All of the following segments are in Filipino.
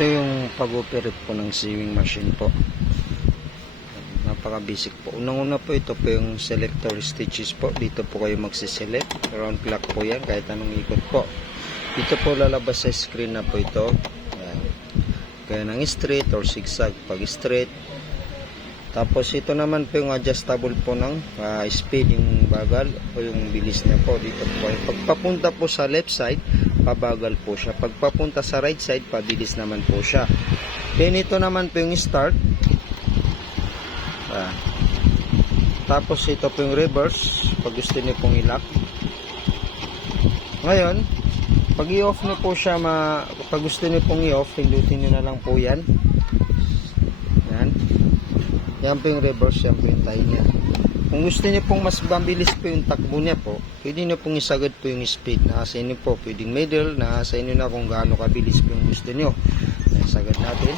Ito yung pag-operate po ng sewing machine po. Napaka-basic po. Unang-una po, ito po yung selector stitches po. Dito po kayo magsiselect. Round clock po yan, kahit anong ikot po. Dito po lalabas sa screen na po ito. Ayan. Kaya ng straight or zigzag pag straight. Tapos ito naman po yung adjustable po ng speed, yung bagal o yung bilis niya po. Dito po kayo. Pagpapunta po sa left side, pabagal po siya. Pagpapunta sa right side, pabilis naman po siya. Then ito naman po yung start. Tapos ito po yung reverse pag gusto niyo pong i-lock. Ngayon, pag i-off niyo po siya, pag gusto niyo pong i-off, pindutin niyo na lang po yan. Yan. Yan po yung reverse, yan po yung tie niya. Kung gusto niyo pong mas mabilis po yung takbo niya po, pwede niyo pong isagad po yung speed. Nasa inyo po, pwedeng middle, nasa inyo na kung gaano kabilis po yung gusto niyo. Isagad natin.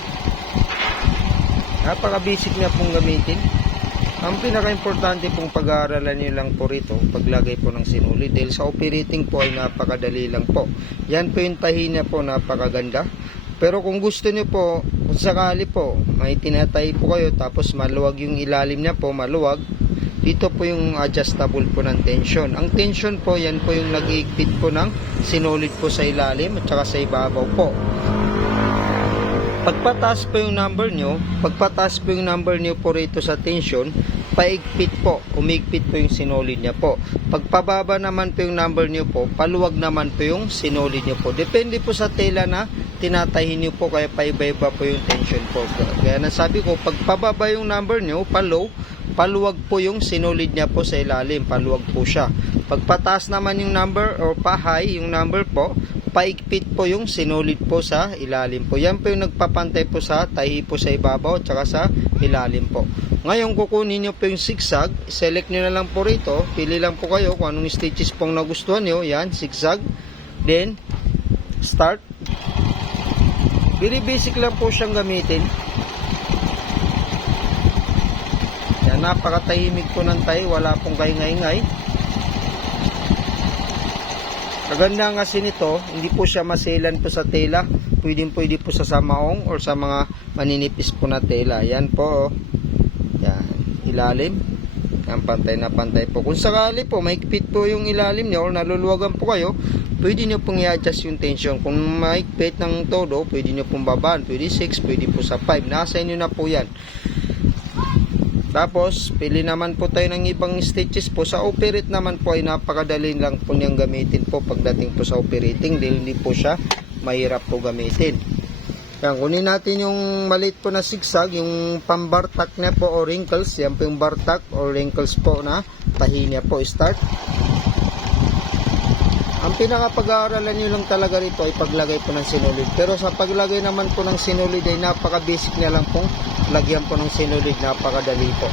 Napaka-basic niya pong gamitin. Ang pinaka-importante pong pag-aaralan niyo lang po rito, paglagay po ng sinulid. Dahil sa operating po ay napakadali lang po. Yan po yung tahi niya po, napakaganda. Pero kung gusto niyo po, kung sakali po, may tinatay po kayo, tapos maluwag yung ilalim niya po, maluwag, dito po yung adjustable po ng tension. Ang tension po, yan po yung nag-iigpit po ng sinulid po sa ilalim at saka sa ibabaw po. Pagpataas po yung number nyo, po rito sa tension, paigpit po, umigpit po yung sinulid niya po. Pagpababa naman po yung number nyo po, paluwag naman po yung sinulid nyo po. Depende po sa tela na tinatahin nyo po, kaya paiba-iba po yung tension po. Kaya nasabi ko, pagpababa yung number nyo, pa-low, paluwag po yung sinulid niya po sa ilalim, paluwag po siya. Pagpataas naman yung number or pa-high yung number po, paigpit po yung sinulid po sa ilalim po. Yan po yung nagpapantay po sa tahi po sa ibabaw at saka sa ilalim po. Ngayon kukunin nyo po yung zigzag, select nyo na lang po rito, pili lang po kayo kung anong stitches pong nagustuhan nyo. Yan, zigzag, then start. Very basic lang po siyang gamitin. Yan, napakatahimik po ng tahi, wala pong kaingay-ingay. Kaganda kasi nito, hindi po siya maselan po sa tela. Pwede po sa samaong or sa mga maninipis po na tela. Yan po. Yan, ilalim. Yan, pantay na pantay po. Kung sakali po, maikpit po yung ilalim niyo or naluluwagan po kayo, pwede nyo pong i-adjust yung tension. Kung maikpit ng todo, pwede nyo pong babaan. Pwede 6, pwede po sa 5. Nasa inyo na po yan. Tapos, pili naman po tayo ng ibang stitches po. Sa operate naman po ay napakadali lang po niyang gamitin po pagdating po sa operating. Dahil hindi po siya mahirap po gamitin. Yan, kunin natin yung maliit po na zigzag, yung pambartak niya po o wrinkles. Yan po yung bartak o wrinkles po na tahi niya po. Start. Ang pinakapag-aaralan nyo lang talaga rito ay paglagay po ng sinulid. Pero sa paglagay naman po ng sinulid ay napaka-basic niya lang pong lagyan po ng sinulid. Napakadali po.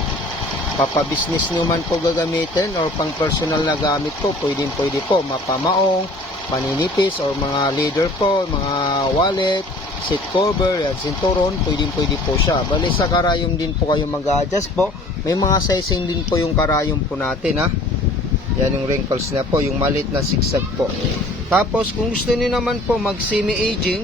Papa-business nyo man po gagamitin or pang personal na gamit po, pwede po. Mapamaong, maninipis or mga leader po, mga wallet, seat cover, yan, sinturon, pwede po siya. Bali sa karayom din po kayo mag-adjust po. May mga sizing din po yung karayom po natin ha. Yan yung wrinkles na po, yung maliit na zigzag po. Tapos kung gusto niyo naman po mag semi-aging,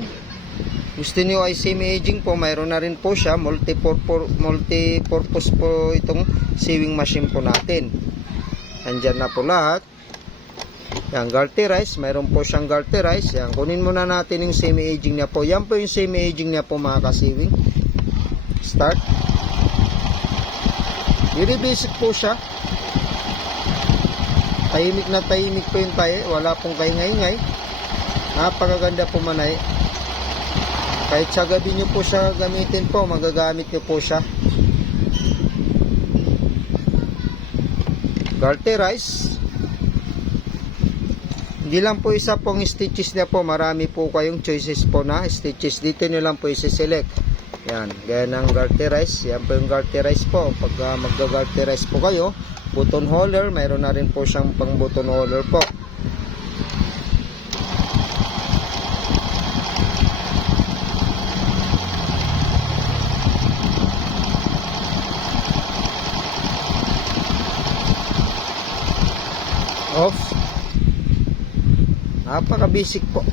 gusto niyo ay semi-aging po, mayroon na rin po siya, multi-purpose po itong sewing machine po natin. Andyan na po lahat. Yan, garterize, mayroon po siyang garterize. Yan, kunin muna natin yung semi-aging niya po. Yan po yung semi-aging niya po mga ka-sewing. Start. Very basic po siya. Tahimik na tahimik po yung tayo, wala pong kaingay-ingay. Napakaganda po manay. Kahit sa gabi nyo po siya gamitin po, magagamit nyo po siya. Garterize. Hindi lang po isa pong stitches niya po, marami po kayong choices po na stitches. Dito nyo lang po isi-select. Yan, gaya ng garterize. Yan po yung garterize po. Pag mag-garterize po kayo, button holder, mayroon na rin po siyang pang button holder po. Off. Napaka basic po.